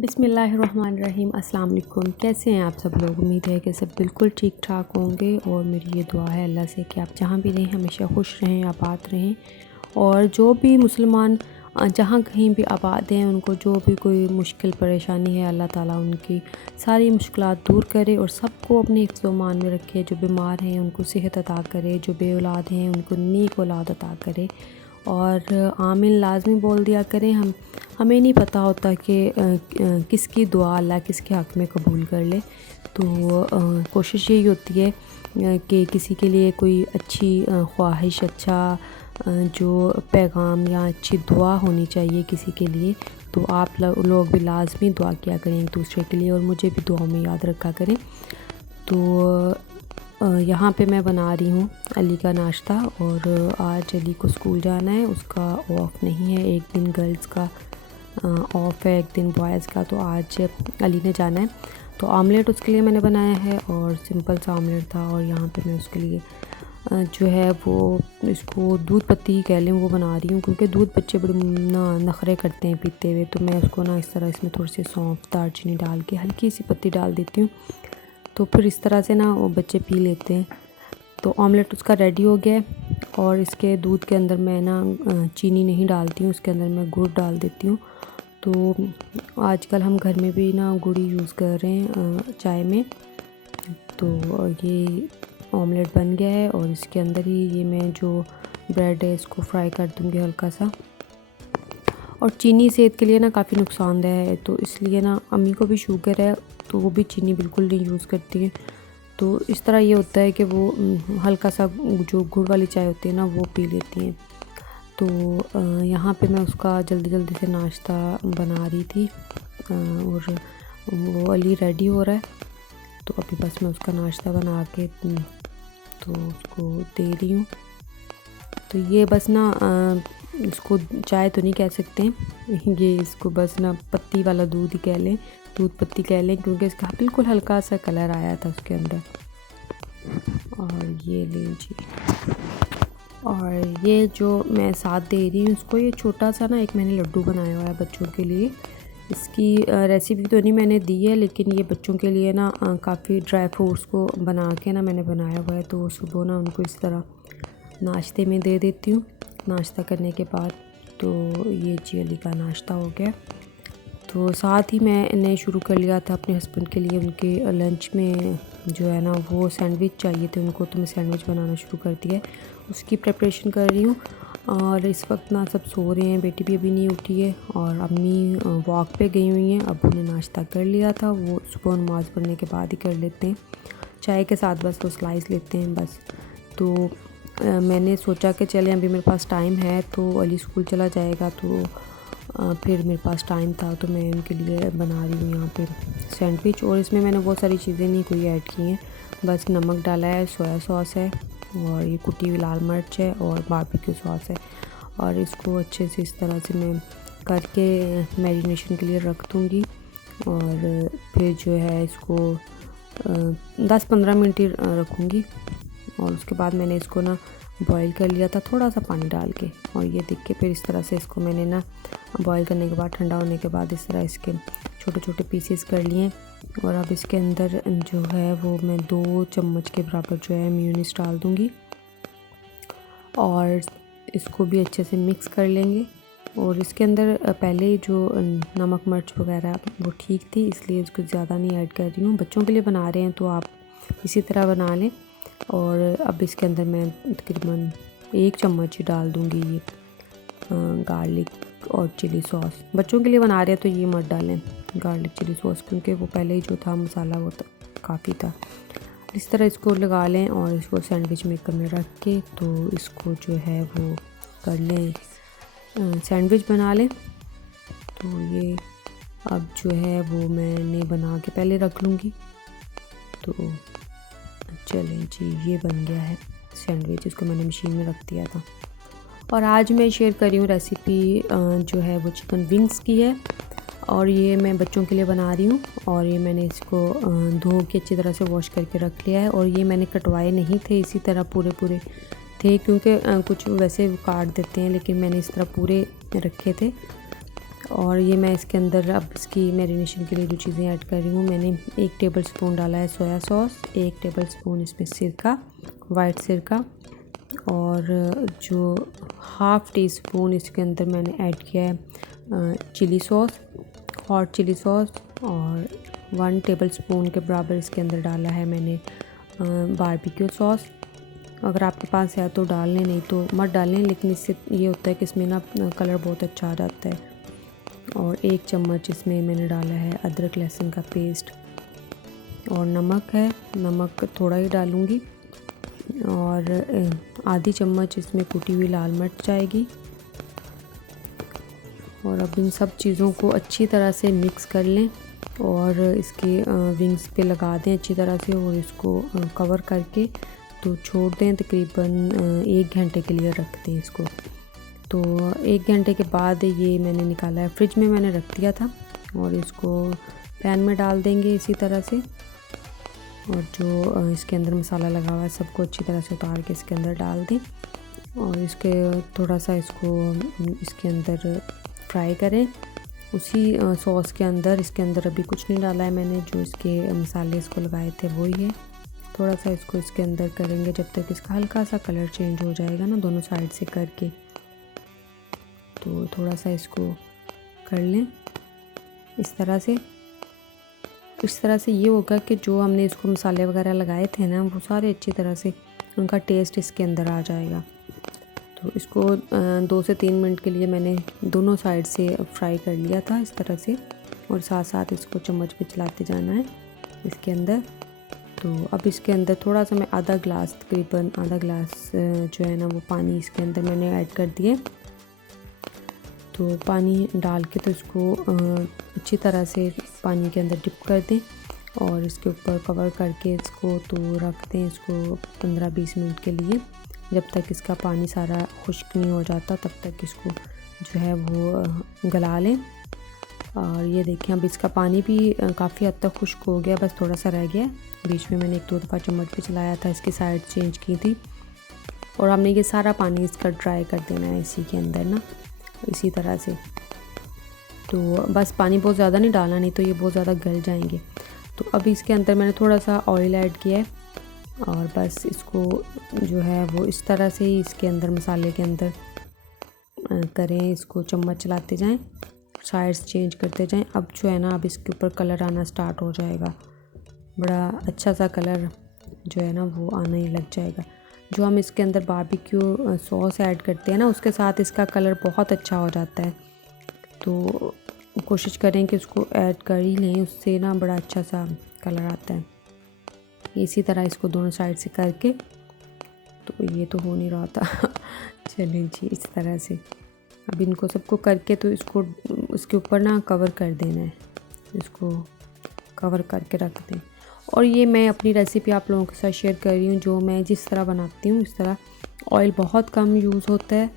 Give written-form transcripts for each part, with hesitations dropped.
बिस्मिल्लाहिर्रहमानिर्रहीम। अस्सलाम वालेकुम। कैसे हैं आप सब लोग? उम्मीद है कि सब बिल्कुल ठीक ठाक होंगे और मेरी ये दुआ है अल्लाह से कि आप जहाँ भी रहें हमेशा खुश रहें, आबाद रहें। और जो भी मुसलमान जहाँ कहीं भी आबाद हैं उनको जो भी कोई मुश्किल परेशानी है अल्लाह ताला उनकी सारी मुश्किलात दूर करे और सबको अपने हिफ्ज़-ओ-मान में रखे। जो बीमार हैं उनको सेहत अता करे, जो बे औलाद हैं उनको नेक औलाद अता करे और आमीन लाज़मी बोल दिया करें। हमें नहीं पता होता कि किसकी दुआ अल्लाह किसके हक़ में कबूल कर ले। तो कोशिश यही होती है कि किसी के लिए कोई अच्छी ख्वाहिश, अच्छा जो पैगाम या अच्छी दुआ होनी चाहिए किसी के लिए। तो आप लोग भी लाज़मी दुआ किया करें एक दूसरे के लिए और मुझे भी दुआ में याद रखा करें। तो यहाँ पे मैं बना रही हूँ अली का नाश्ता और आज अली को स्कूल जाना है, उसका ऑफ़ नहीं है। एक दिन गर्ल्स का ऑफ़ है, एक दिन बॉयज़ का। तो आज अली ने जाना है तो आमलेट उसके लिए मैंने बनाया है और सिंपल सा आमलेट था। और यहाँ पे मैं उसके लिए जो है वो इसको दूध पत्ती कह लें वो बना रही हूँ, क्योंकि दूध बच्चे बड़े नखरे करते हैं पीते हुए। तो मैं उसको इस तरह इसमें थोड़ी सी सौंफ, दालचीनी डाल के हल्की सी पत्ती डाल देती हूँ, तो फिर इस तरह से वो बच्चे पी लेते हैं। तो ऑमलेट उसका रेडी हो गया है और इसके दूध के अंदर मैं चीनी नहीं डालती हूँ, उसके अंदर मैं गुड़ डाल देती हूँ। तो आजकल हम घर में भी गुड़ ही यूज़ कर रहे हैं चाय में। तो ये ऑमलेट बन गया है और इसके अंदर ही ये मैं जो ब्रेड है इसको फ्राई कर दूँगी हल्का सा। और चीनी सेहत के लिए काफ़ी नुकसानदेह है, तो इसलिए अम्मी को भी शुगर है तो वो भी चीनी बिल्कुल नहीं यूज़ करती है। तो इस तरह ये होता है कि वो हल्का सा जो गुड़ वाली चाय होती है वो पी लेती हैं। तो यहाँ पे मैं उसका जल्दी जल्दी से नाश्ता बना रही थी और वो अली रेडी हो रहा है। तो अभी बस मैं उसका नाश्ता बना के तो उसको दे रही हूँ। तो ये बस इसको चाय तो नहीं कह सकते, ये इसको बस पत्ती वाला दूध ही कह लें, दूध पत्ती कह लें, क्योंकि इसका बिल्कुल हल्का सा कलर आया था उसके अंदर। और ये लीजिए, और ये जो मैं साथ दे रही हूँ उसको, ये छोटा सा एक मैंने लड्डू बनाया हुआ है बच्चों के लिए। इसकी रेसिपी तो नहीं मैंने दी है, लेकिन ये बच्चों के लिए काफ़ी ड्राई फ्रूट्स को बना के मैंने बनाया हुआ है। तो सुबह उनको इस तरह नाश्ते में दे देती हूँ नाश्ता करने के बाद। तो ये जी अली का नाश्ता हो गया। तो साथ ही मैंने शुरू कर लिया था अपने हस्बैंड के लिए, उनके लंच में जो है वो सैंडविच चाहिए थे उनको, तो मैं सैंडविच बनाना शुरू कर दिया है, उसकी प्रिपरेशन कर रही हूँ। और इस वक्त सब सो रहे हैं, बेटी भी अभी नहीं उठी है और अम्मी वॉक पे गई हुई हैं। अब उन्हें नाश्ता कर लिया था, वो सुबह नमाज़ पढ़ने के बाद ही कर लेते हैं, चाय के साथ बस वो स्लाइस लेते हैं बस। तो मैंने सोचा कि चलें अभी मेरे पास टाइम है, तो अली स्कूल चला जाएगा तो फिर मेरे पास टाइम था तो मैं उनके लिए बना रही हूँ यहाँ पे सैंडविच। और इसमें मैंने बहुत सारी चीज़ें नहीं कोई ऐड की हैं, बस नमक डाला है, सोया सॉस है और ये कुटी हुई लाल मिर्च है और बारबेक्यू सॉस है। और इसको अच्छे से इस तरह से मैं करके मैरिनेशन के लिए रख दूँगी। और फिर जो है इसको 10-15 मिनट ही रखूँगी। और उसके बाद मैंने इसको बॉईल कर लिया था थोड़ा सा पानी डाल के। और ये देख के फिर इस तरह से इसको मैंने बॉईल करने के बाद, ठंडा होने के बाद इस तरह इसके छोटे छोटे पीसेस कर लिए। और अब इसके अंदर जो है वो मैं 2 चम्मच के बराबर जो है मेयोनीज़ डाल दूँगी और इसको भी अच्छे से मिक्स कर लेंगे। और इसके अंदर पहले जो नमक मिर्च वगैरह वो ठीक थी, इसलिए इसको ज़्यादा नहीं ऐड कर रही हूँ। बच्चों के लिए बना रहे हैं तो आप इसी तरह बना लें। और अब इसके अंदर मैं तकरीबन 1 चम्मच ही डाल दूँगी ये गार्लिक और चिली सॉस। बच्चों के लिए बना रहे हैं तो ये मत डालें गार्लिक चिली सॉस, क्योंकि वो पहले ही जो था मसाला वो काफ़ी था। इस तरह इसको लगा लें और इसको सैंडविच मेकर में रख के तो इसको जो है वो कर लें, सैंडविच बना लें। तो ये अब जो है वो मैंने बना के पहले रख लूँगी। तो चलें जी, ये बन गया है सैंडविच, इसको मैंने मशीन में रख दिया था। और आज मैं शेयर कर रही हूँ रेसिपी जो है वो चिकन विंग्स की है और ये मैं बच्चों के लिए बना रही हूँ। और ये मैंने इसको धो के अच्छी तरह से वॉश करके रख लिया है। और ये मैंने कटवाए नहीं थे, इसी तरह पूरे पूरे थे, क्योंकि कुछ वैसे काट देते हैं, लेकिन मैंने इस तरह पूरे रखे थे। और ये मैं इसके अंदर अब इसकी मैरिनेशन के लिए जो चीज़ें ऐड कर रही हूँ, मैंने 1 टेबलस्पून डाला है सोया सॉस, 1 टेबलस्पून इसमें सिरका, वाइट सिरका, और जो हाफ़ टी स्पून इसके अंदर मैंने ऐड किया है chilli sauce, hot chilli sauce, और 1 टेबलस्पून के बराबर इसके अंदर डाला है मैंने बारबेक्यू सॉस। अगर आपके पास है तो डाल लें, नहीं तो मत डालें, लेकिन इससे ये होता है कि इसमें ना कलर बहुत अच्छा आ जाता है। और 1 चम्मच इसमें मैंने डाला है अदरक लहसुन का पेस्ट, और नमक है, नमक थोड़ा ही डालूँगी, और आधी चम्मच इसमें कुटी हुई लाल मिर्च जाएगी। और अब इन सब चीज़ों को अच्छी तरह से मिक्स कर लें और इसके विंग्स पे लगा दें अच्छी तरह से, और इसको कवर करके तो छोड़ दें, तकरीबन 1 घंटे के लिए रख दें इसको। तो 1 घंटे के बाद ये मैंने निकाला है, फ्रिज में मैंने रख दिया था, और इसको पैन में डाल देंगे इसी तरह से। और जो इसके अंदर मसाला लगा हुआ है सबको अच्छी तरह से उतार के इसके अंदर डाल दें, और इसके थोड़ा सा इसको इसके अंदर फ्राई करें उसी सॉस के अंदर। इसके अंदर अभी कुछ नहीं डाला है मैंने, जो इसके मसाले इसको लगाए थे वही है। थोड़ा सा इसको इसके अंदर करेंगे जब तक इसका हल्का सा कलर चेंज हो जाएगा ना, दोनों साइड से करके। तो थोड़ा सा इसको कर लें इस तरह से। इस तरह से ये होगा कि जो हमने इसको मसाले वगैरह लगाए थे ना, वो सारे अच्छी तरह से उनका टेस्ट इसके अंदर आ जाएगा। तो इसको 2 से 3 मिनट के लिए मैंने दोनों साइड से फ्राई कर लिया था इस तरह से, और साथ साथ इसको चम्मच पे चलाते जाना है इसके अंदर। तो अब इसके अंदर थोड़ा सा मैं तकरीबन आधा ग्लास जो है ना वो पानी इसके अंदर मैंने ऐड कर दिए। तो पानी डाल के तो इसको अच्छी तरह से पानी के अंदर डिप कर दें, और इसके ऊपर कवर करके इसको तो रख दें इसको 15-20 मिनट के लिए, जब तक इसका पानी सारा खुश्क नहीं हो जाता तब तक इसको जो है वो गला लें। और ये देखें अब इसका पानी भी काफ़ी हद तक खुश्क हो गया, बस थोड़ा सा रह गया। बीच में मैंने 1-2 दफ़ा चम्मच पे चलाया था, इसकी साइड चेंज की थी, और हमने ये सारा पानी इसका ड्राई कर देना है इसी के अंदर ना, इसी तरह से। तो बस पानी बहुत ज़्यादा नहीं डालना, नहीं तो ये बहुत ज़्यादा गल जाएंगे। तो अभी इसके अंदर मैंने थोड़ा सा ऑयल ऐड किया है, और बस इसको जो है वो इस तरह से ही इसके अंदर मसाले के अंदर करें, इसको चम्मच चलाते जाएं, साइड्स चेंज करते जाएं। अब जो है ना अब इसके ऊपर कलर आना स्टार्ट हो जाएगा, बड़ा अच्छा सा कलर जो है ना वो आने ही लग जाएगा। जो हम इसके अंदर बारबेक्यू सॉस ऐड करते हैं ना, उसके साथ इसका कलर बहुत अच्छा हो जाता है। तो कोशिश करें कि उसको ऐड कर ही लें, उससे ना बड़ा अच्छा सा कलर आता है। इसी तरह इसको दोनों साइड से करके, तो ये तो हो नहीं रहा था चलें जी, इस तरह से अब इनको सबको करके तो इसको इसके ऊपर ना कवर कर देना है, इसको कवर करके रख दें। और ये मैं अपनी रेसिपी आप लोगों के साथ शेयर कर रही हूँ, जो मैं जिस तरह बनाती हूँ इस तरह। ऑयल बहुत कम यूज़ होता है,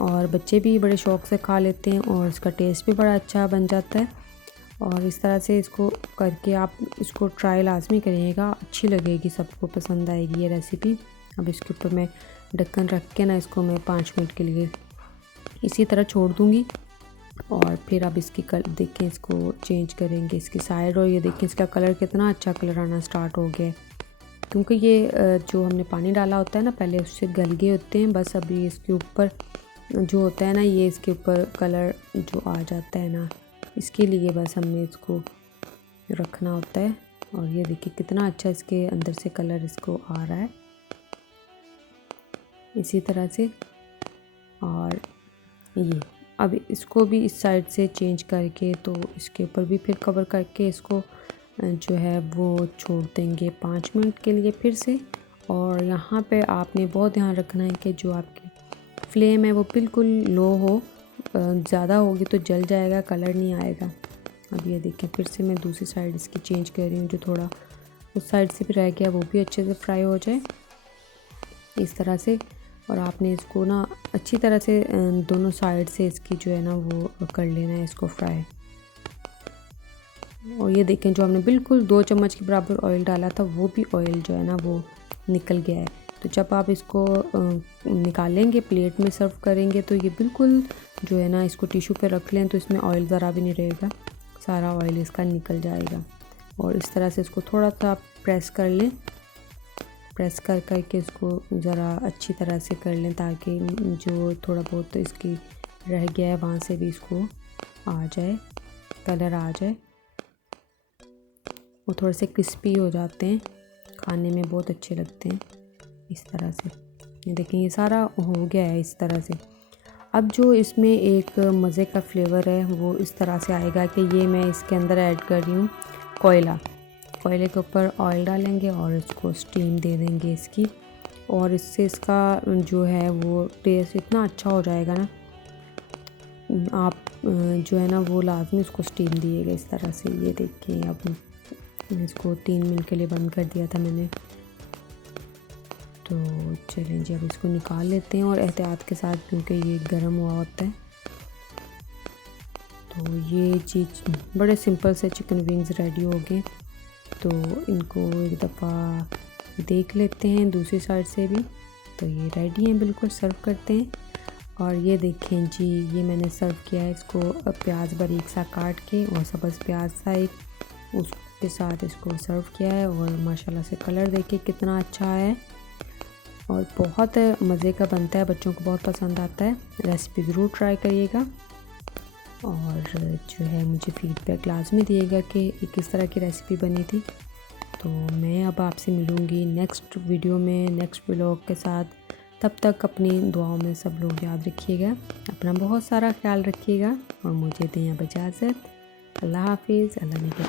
और बच्चे भी बड़े शौक़ से खा लेते हैं, और इसका टेस्ट भी बड़ा अच्छा बन जाता है। और इस तरह से इसको करके आप इसको ट्राई लाजमी करिएगा, अच्छी लगेगी, सबको पसंद आएगी ये रेसिपी। अब इसके ऊपर मैं ढक्कन रख के ना इसको मैं 5 मिनट के लिए इसी तरह छोड़ दूँगी, और फिर अब इसकी देखें इसको चेंज करेंगे इसकी साइड, और ये देखें इसका कलर कितना अच्छा कलर आना स्टार्ट हो गया है, क्योंकि ये जो हमने पानी डाला होता है ना पहले, उससे गल गए होते हैं। बस अभी इसके ऊपर जो होता है ना, ये इसके ऊपर कलर जो आ जाता है ना, इसके लिए बस हमने इसको रखना होता है। और ये देखिए कितना अच्छा इसके अंदर से कलर इसको आ रहा है इसी तरह से। और ये अब इसको भी इस साइड से चेंज करके तो इसके ऊपर भी फिर कवर करके इसको जो है वो छोड़ देंगे 5 मिनट के लिए फिर से। और यहाँ पे आपने बहुत ध्यान रखना है कि जो आपकी फ्लेम है वो बिल्कुल लो हो, ज़्यादा होगी तो जल जाएगा, कलर नहीं आएगा। अब ये देखें फिर से मैं दूसरी साइड इसकी चेंज कर रही हूँ, जो थोड़ा उस साइड से भी रह गया वो भी अच्छे से फ्राई हो जाए इस तरह से। और आपने इसको ना अच्छी तरह से दोनों साइड से इसकी जो है ना वो कर लेना है इसको फ्राई। और ये देखें जो हमने बिल्कुल 2 चम्मच के बराबर ऑयल डाला था, वो भी ऑयल जो है ना वो निकल गया है। तो जब आप इसको निकालेंगे प्लेट में सर्व करेंगे तो ये बिल्कुल जो है ना, इसको टिश्यू पे रख लें तो इसमें ऑयल ज़रा भी नहीं रहेगा, सारा ऑयल इसका निकल जाएगा। और इस तरह से इसको थोड़ा सा प्रेस कर लें, प्रेस कर करके इसको ज़रा अच्छी तरह से कर लें ताकि जो थोड़ा बहुत तो इसकी रह गया है वहाँ से भी इसको आ जाए, कलर आ जाए। वो थोड़े से क्रिस्पी हो जाते हैं, खाने में बहुत अच्छे लगते हैं इस तरह से। ये देखें ये सारा हो गया है इस तरह से। अब जो इसमें एक मज़े का फ्लेवर है वो इस तरह से आएगा कि ये मैं इसके अंदर ऐड कर रही हूँ कोयला। कोयले के ऊपर ऑयल डालेंगे और इसको स्टीम दे देंगे इसकी, और इससे इसका जो है वो टेस्ट इतना अच्छा हो जाएगा ना, आप जो है ना वो लाजमी उसको स्टीम दिएगा इस तरह से। ये देखिए अब इसको 3 मिनट के लिए बंद कर दिया था मैंने। तो चलें जी अब इसको निकाल लेते हैं और एहतियात के साथ, क्योंकि ये गर्म हुआ होता है। तो ये चीज़ बड़े सिंपल से चिकन विंग्स रेडी हो गए। तो इनको एक दफ़ा देख लेते हैं दूसरी साइड से भी। तो ये रेडी हैं, बिल्कुल सर्व करते हैं। और ये देखें जी, ये मैंने सर्व किया है इसको प्याज बारीक सा काट के और सब्ज़ प्याज था एक, उसके साथ इसको सर्व किया है। और माशाल्लाह से कलर देखिए कितना अच्छा है और बहुत मज़े का बनता है, बच्चों को बहुत पसंद आता है। रेसिपी ज़रूर ट्राई करिएगा और जो है मुझे फ़ीडबैक लाजमी दिएगा कि ये किस तरह की रेसिपी बनी थी। तो मैं अब आपसे मिलूँगी नेक्स्ट वीडियो में, नेक्स्ट व्लॉग के साथ। तब तक अपनी दुआओं में सब लोग याद रखिएगा, अपना बहुत सारा ख्याल रखिएगा और मुझे दें अब इजाज़त। अल्लाह हाफिज़, अल्लाह ने के